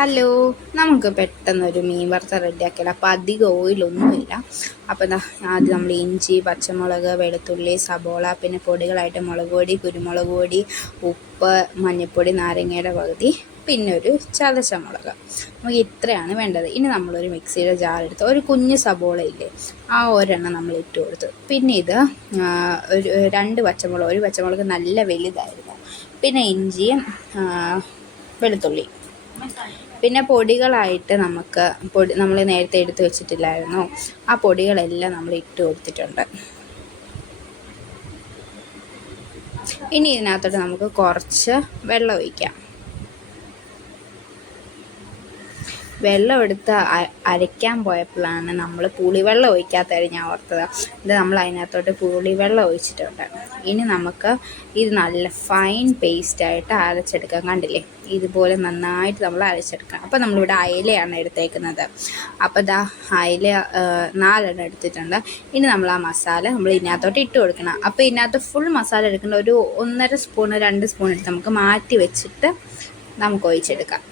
Hello, നമുക്ക് പെട്ടെന്നൊരു മീൻ വറുത്ത റെഡിയാക്കിയാലോ. അപ്പോൾ അധികം ഓയിലൊന്നുമില്ല. അപ്പോൾ ആദ്യം നമ്മൾ ഇഞ്ചി, പച്ചമുളക്, വെളുത്തുള്ളി, സബോള, പിന്നെ പൊടികളായിട്ട് മുളക് പൊടി, കുരുമുളക് പൊടി, ഉപ്പ്, മഞ്ഞൾപ്പൊടി, നാരങ്ങയുടെ പകുതി, പിന്നെ ഒരു ചതച്ച മുളക്. നമുക്ക് ഇത്രയാണ് വേണ്ടത്. ഇനി നമ്മളൊരു മിക്സിയുടെ ജാറെടുത്ത് ഒരു കുഞ്ഞ് സബോള ഇല്ലേ, ആ ഒരെണ്ണം നമ്മൾ ഇട്ട് കൊടുത്തു. പിന്നെ ഇത് ഒരു 2 പച്ചമുളക്, ഒരു പച്ചമുളക് നല്ല വലുതായിരുന്നു, പിന്നെ ഇഞ്ചിയും വെളുത്തുള്ളി, പിന്നെ പൊടികളായിട്ട് നമ്മൾ നേരത്തെ എടുത്ത് വെച്ചിട്ടില്ലായിരുന്നോ, ആ പൊടികളെല്ലാം നമ്മൾ ഇട്ട് കൊടുത്തിട്ടുണ്ട്. ഇനി ഇതിനകത്തോട്ട് നമുക്ക് കുറച്ച് വെള്ളം ഒഴിക്കാം. വെള്ളം എടുത്ത് അരയ്ക്കാൻ പോയപ്പോഴാണ് നമ്മൾ പുളിവെള്ളം ഒഴിക്കാത്തതായിട്ട് ഞാൻ ഓർത്തത്. ഇത് നമ്മൾ അതിനകത്തോട്ട് പുളിവെള്ളം ഒഴിച്ചിട്ടുണ്ട്. ഇനി നമുക്ക് ഇത് നല്ല ഫൈൻ പേസ്റ്റായിട്ട് അരച്ചെടുക്കാം. കണ്ടില്ലേ, ഇതുപോലെ നന്നായിട്ട് നമ്മൾ അരച്ചെടുക്കണം. അപ്പോൾ നമ്മളിവിടെ അയലയാണ് എടുത്തേക്കുന്നത്. അപ്പോൾ അയല 4 എടുത്തിട്ടുണ്ട്. ഇനി നമ്മൾ ആ മസാല നമ്മൾ ഇതിനകത്തോട്ട് ഇട്ട് കൊടുക്കണം. അപ്പോൾ ഇതിനകത്ത് ഫുൾ മസാല എടുക്കേണ്ട ഒരു 1.5 സ്പൂൺ 2 സ്പൂൺ എടുത്ത് നമുക്ക് മാറ്റി വെച്ചിട്ട് നമുക്ക് ഒഴിച്ചെടുക്കാം.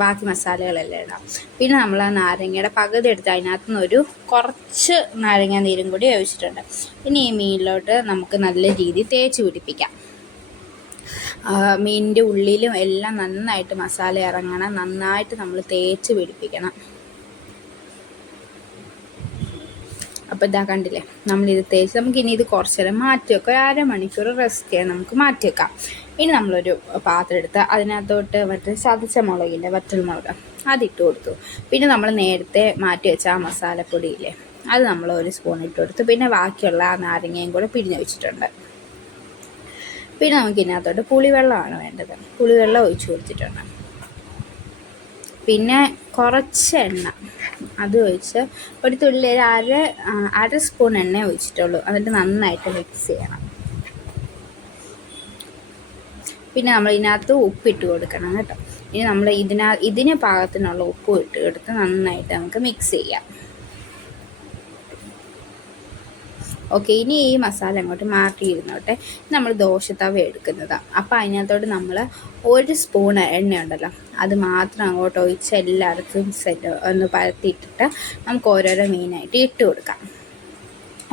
ബാക്കി മസാലകളെല്ലാം ഇടാം. പിന്നെ നമ്മൾ ആ നാരങ്ങയുടെ പകുതി എടുത്ത് അതിനകത്ത് നിന്ന് കുറച്ച് നാരങ്ങ നീരും കൂടി ഒഴിച്ചിട്ടുണ്ട്. ഇനി ഈ മീനിലോട്ട് നമുക്ക് നല്ല രീതിയിൽ തേച്ച് പിടിപ്പിക്കാം. മീനിൻ്റെ ഉള്ളിലും എല്ലാം നന്നായിട്ട് മസാല ഇറങ്ങണം, നന്നായിട്ട് നമ്മൾ തേച്ച് പിടിപ്പിക്കണം. അപ്പോൾ ഇതാ കണ്ടില്ലേ, നമ്മളിത് തേച്ച് നമുക്കിനി ഇത് കുറച്ച് നേരം മാറ്റി വെക്കാം. ഒരു അരമണിക്കൂർ റെസ്റ്റ് ചെയ്യാൻ നമുക്ക് മാറ്റി വെക്കാം. ഇനി നമ്മളൊരു പാത്രം എടുത്ത് അതിനകത്തോട്ട് ചതച്ച മുളകിൻ്റെ വറ്റൽമുളക് അതിട്ട് കൊടുത്തു. പിന്നെ നമ്മൾ നേരത്തെ മാറ്റി വെച്ച ആ മസാലപ്പൊടിയില്ലേ, അത് നമ്മൾ 1 സ്പൂൺ ഇട്ട് കൊടുത്തു. പിന്നെ ബാക്കിയുള്ള ആ നാരങ്ങയും കൂടെ പിഴിഞ്ഞ് വെച്ചിട്ടുണ്ട്. പിന്നെ നമുക്ക് ഇതിനകത്തോട്ട് പുളിവെള്ളമാണ് വേണ്ടത്. പുളിവെള്ളം ഒഴിച്ച് കൊടുത്തിട്ടുണ്ട്. പിന്നെ കുറച്ച് എണ്ണ അത് ഒഴിച്ച് ഒരു തുള്ളി അര സ്പൂൺ എണ്ണ ഒഴിച്ചിട്ടുള്ളൂ. എന്നിട്ട് നന്നായിട്ട് മിക്സ് ചെയ്യണം. പിന്നെ നമ്മൾ ഇതിനകത്ത് ഉപ്പിട്ട് കൊടുക്കണം കേട്ടോ. ഇനി നമ്മൾ ഇതിന് പാകത്തിനുള്ള ഉപ്പ് ഇട്ട് കൊടുത്ത് നന്നായിട്ട് നമുക്ക് മിക്സ് ചെയ്യാം. ഓക്കെ, ഇനി ഈ മസാല അങ്ങോട്ട് മാറ്റിയിരുന്നോട്ടെ. നമ്മൾ ദോശത്തവ എടുക്കുന്നതാണ്. അപ്പോൾ അതിനകത്തോട്ട് നമ്മൾ 1 സ്പൂൺ എണ്ണ ഉണ്ടല്ലോ, അത് മാത്രം അങ്ങോട്ട് ഒഴിച്ച് എല്ലായിടത്തും ഒന്ന് പരത്തിയിട്ടിട്ട് നമുക്ക് ഓരോരോ മീനായിട്ട് ഇട്ട് കൊടുക്കാം.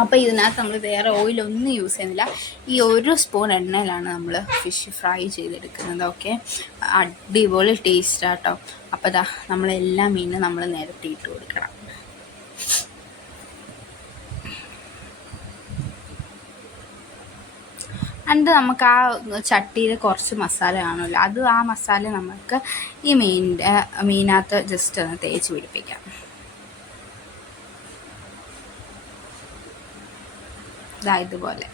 അപ്പോൾ ഇതിനകത്ത് നമ്മൾ വേറെ ഓയിലൊന്നും യൂസ് ചെയ്യുന്നില്ല. ഈ 1 സ്പൂൺ എണ്ണയിലാണ് നമ്മൾ ഫിഷ് ഫ്രൈ ചെയ്തെടുക്കുന്നത്. ഓക്കെ, അടിപൊളി ടേസ്റ്റാട്ടോ. അപ്പോൾ നമ്മളെല്ലാ മീനും നമ്മൾ നേരത്തെ ഇട്ട് കൊടുക്കണം. എന്നിട്ട് നമുക്ക് ആ ചട്ടിയിൽ കുറച്ച് മസാല കാണുമല്ലോ, ആ മസാല നമുക്ക് ഈ മീനകത്ത് ജസ്റ്റ് ഒന്ന് തേച്ച് പിടിപ്പിക്കാം. ഇതുപോലെ.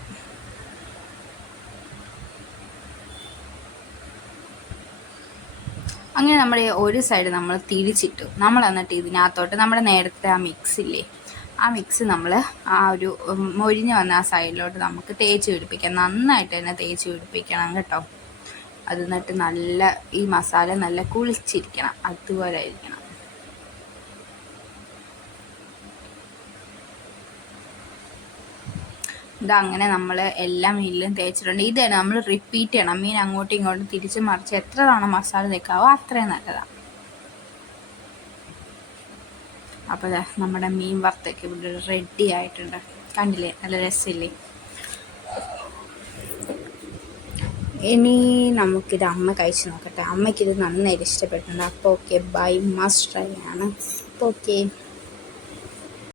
അങ്ങനെ നമ്മുടെ ഒരു സൈഡ് നമ്മൾ തിരിച്ചിട്ടു. നമ്മൾ എന്നിട്ട് ഇതിനകത്തോട്ട് നമ്മുടെ നേരത്തെ ആ മിക്സില്ലേ, ആ മിക്സ് നമ്മൾ ആ ഒരു മൊരിഞ്ഞ് വന്ന ആ സൈഡിലോട്ട് നമുക്ക് തേച്ച് പിടിപ്പിക്കാം. നന്നായിട്ട് തന്നെ തേച്ച് പിടിപ്പിക്കണം കേട്ടോ. അത് എന്നിട്ട് നല്ല ഈ മസാല നല്ല കുളിച്ചിരിക്കണം, അതുപോലെ ആയിരിക്കണം. ഇതങ്ങനെ നമ്മൾ എല്ലാ മീനിലും തേച്ചിട്ടുണ്ട്. ഇത് നമ്മൾ റിപ്പീറ്റ് ചെയ്യണം. മീൻ അങ്ങോട്ടും ഇങ്ങോട്ടും തിരിച്ച് മറിച്ച് എത്ര തവണ മസാല തേക്കാവോ അത്രയും നല്ലതാണ്. അപ്പോൾ നമ്മുടെ മീൻ വറുത്തൊക്കെ ഇവിടെ റെഡി ആയിട്ടുണ്ട്. കണ്ടില്ലേ, നല്ല രസമില്ലേ. ഇനി നമുക്കിത് അമ്മ കഴിച്ച് നോക്കട്ടെ. അമ്മയ്ക്കിത് നന്നായിട്ട് ഇഷ്ടപ്പെട്ടിട്ടുണ്ട്. അപ്പോൾ ഓക്കെ, ബൈ, മസ്റ്റ് ട്രൈ ആണ്. അപ്പോൾ ഓക്കെ.